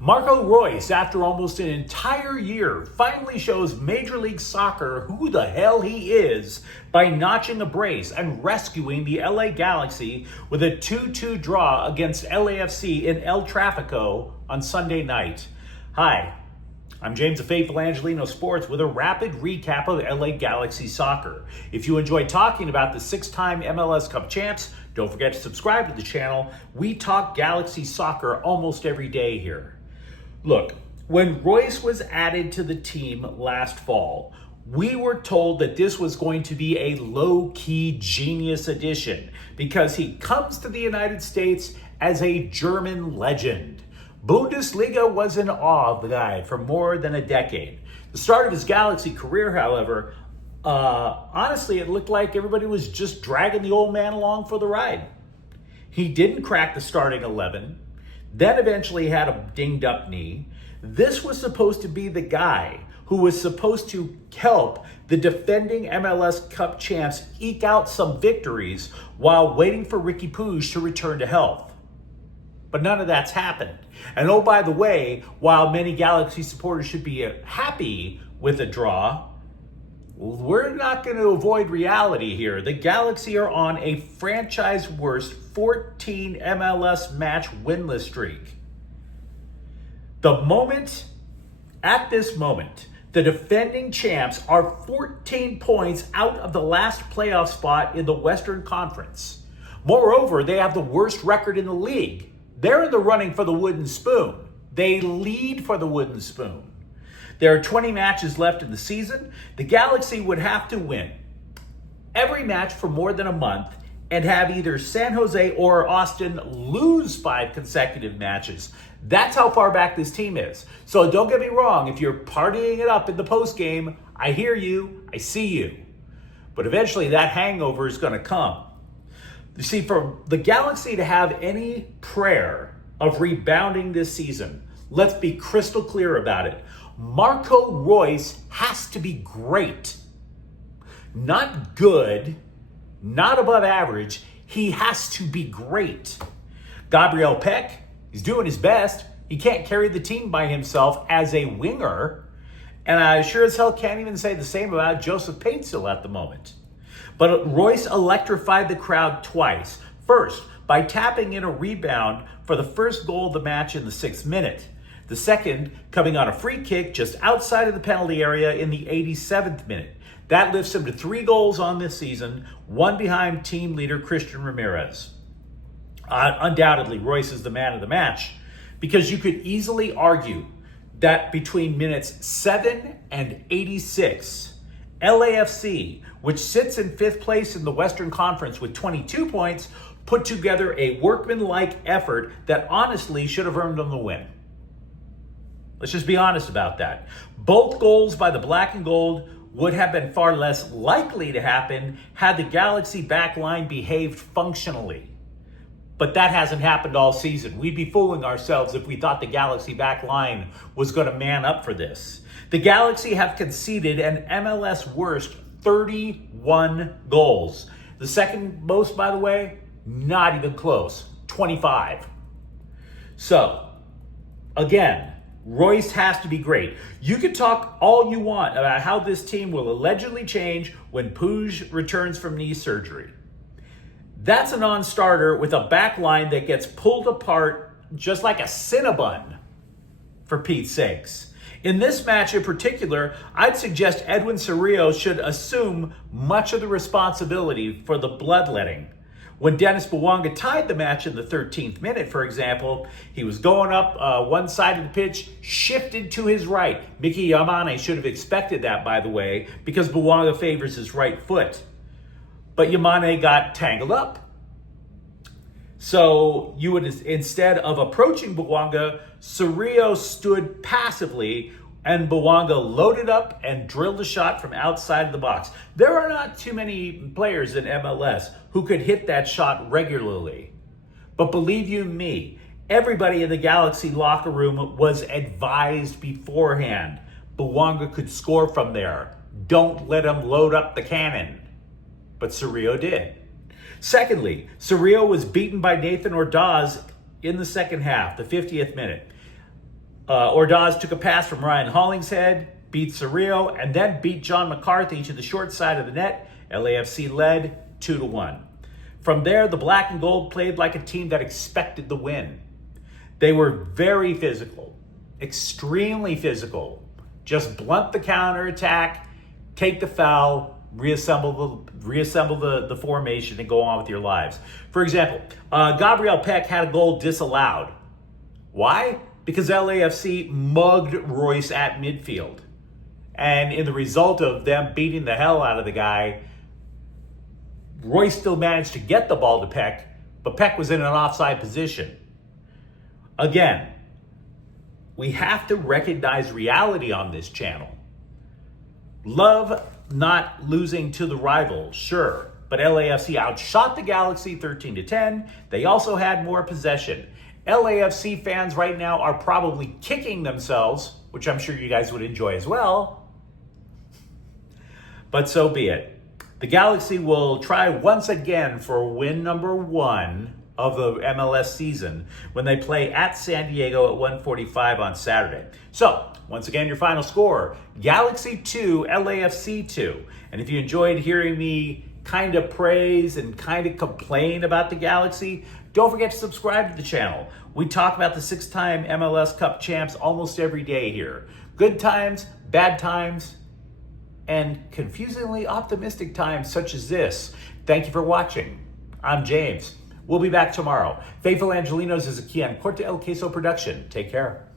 Marco Reus, after almost an entire year, finally shows Major League Soccer who the hell he is by notching a brace and rescuing the LA Galaxy with a 2-2 draw against LAFC in El Trafico on Sunday night. Hi, I'm James of Faithful Angelino Sports with a rapid recap of LA Galaxy soccer. If you enjoy talking about the six-time MLS Cup champs, don't forget to subscribe to the channel. We talk Galaxy soccer almost every day here. Look, when Reus was added to the team last fall, we were told that this was going to be a low-key genius addition because he comes to the United States as a German legend. Bundesliga was in awe of the guy for more than a decade. The start of his Galaxy career, however, honestly, it looked like everybody was just dragging the old man along for the ride. He didn't crack the starting 11, then eventually had a dinged up knee. This was supposed to be the guy who was supposed to help the defending MLS Cup champs eke out some victories while waiting for Ricky Puig to return to health. But none of that's happened. And oh, by the way, while many Galaxy supporters should be happy with a draw, we're not going to avoid reality here. The Galaxy are on a franchise worst 14 MLS match winless streak. At this moment, the defending champs are 14 points out of the last playoff spot in the Western Conference. Moreover, they have the worst record in the league. They're in the running for the wooden spoon. They lead for the wooden spoon. There are 20 matches left in the season. The Galaxy would have to win every match for more than a month and have either San Jose or Austin lose 5 consecutive matches. That's how far back this team is. So don't get me wrong, if you're partying it up in the postgame, I hear you, I see you. But eventually that hangover is going to come. You see, for the Galaxy to have any prayer of rebounding this season, let's be crystal clear about it. Marco Reus has to be great. Not good, not above average. He has to be great. Gabriel Peck, he's doing his best. He can't carry the team by himself as a winger. And I sure as hell can't even say the same about Joseph Paintsil at the moment. But Reus electrified the crowd twice. First, by tapping in a rebound for the first goal of the match in the 6th minute. The second coming on a free kick just outside of the penalty area in the 87th minute. That lifts him to 3 goals on this season, one behind team leader Christian Ramirez. Undoubtedly, Reus is the man of the match because you could easily argue that between minutes 7 and 86, LAFC, which sits in 5th place in the Western Conference with 22 points, put together a workmanlike effort that honestly should have earned them the win. Let's just be honest about that. Both goals by the black and gold would have been far less likely to happen had the Galaxy backline behaved functionally. But that hasn't happened all season. We'd be fooling ourselves if we thought the Galaxy backline was going to man up for this. The Galaxy have conceded an MLS worst 31 goals. The second most, by the way, not even close, 25. So, again, Reus has to be great. You can talk all you want about how this team will allegedly change when Puig returns from knee surgery. That's a non-starter with a back line that gets pulled apart just like a Cinnabon, for Pete's sakes. In this match in particular, I'd suggest Edwin Cerrillo should assume much of the responsibility for the bloodletting. When Dennis Bouanga tied the match in the 13th minute, for example, he was going up one side of the pitch, shifted to his right. Mickey Yamane should have expected that, by the way, because Bouanga favors his right foot. But Yamane got tangled up. So you would, instead of approaching Bouanga, Cerrillo stood passively and Bouanga loaded up and drilled a shot from outside of the box. There are not too many players in MLS who could hit that shot regularly. But believe you me, everybody in the Galaxy locker room was advised beforehand. Bouanga could score from there. Don't let him load up the cannon. But Cerrillo did. Secondly, Cerrillo was beaten by Nathan Ordaz in the second half, the 50th minute. Ordaz took a pass from Ryan Hollingshead, beat Cerrillo, and then beat John McCarthy to the short side of the net. LAFC led 2-1. From there, the black and gold played like a team that expected the win. They were very physical, extremely physical. Just blunt the counterattack, take the foul, reassemble the formation, and go on with your lives. For example, Gabriel Peck had a goal disallowed. Why? Because LAFC mugged Reus at midfield. And in the result of them beating the hell out of the guy, Reus still managed to get the ball to Peck, but Peck was in an offside position. Again, we have to recognize reality on this channel. Love not losing to the rival, sure, but LAFC outshot the Galaxy 13-10. They also had more possession. LAFC fans right now are probably kicking themselves, which I'm sure you guys would enjoy as well. But so be it. The Galaxy will try once again for win number 1 of the MLS season when they play at San Diego at 1:45 on Saturday. So, once again, your final score, Galaxy 2, LAFC 2. And if you enjoyed hearing me kind of praise and kind of complain about the Galaxy, don't forget to subscribe to the channel. We talk about the 6-time MLS Cup champs almost every day here. Good times, bad times, and confusingly optimistic times such as this. Thank you for watching. I'm James. We'll be back tomorrow. Faithful Angelinos is a Kian Corte El Queso production. Take care.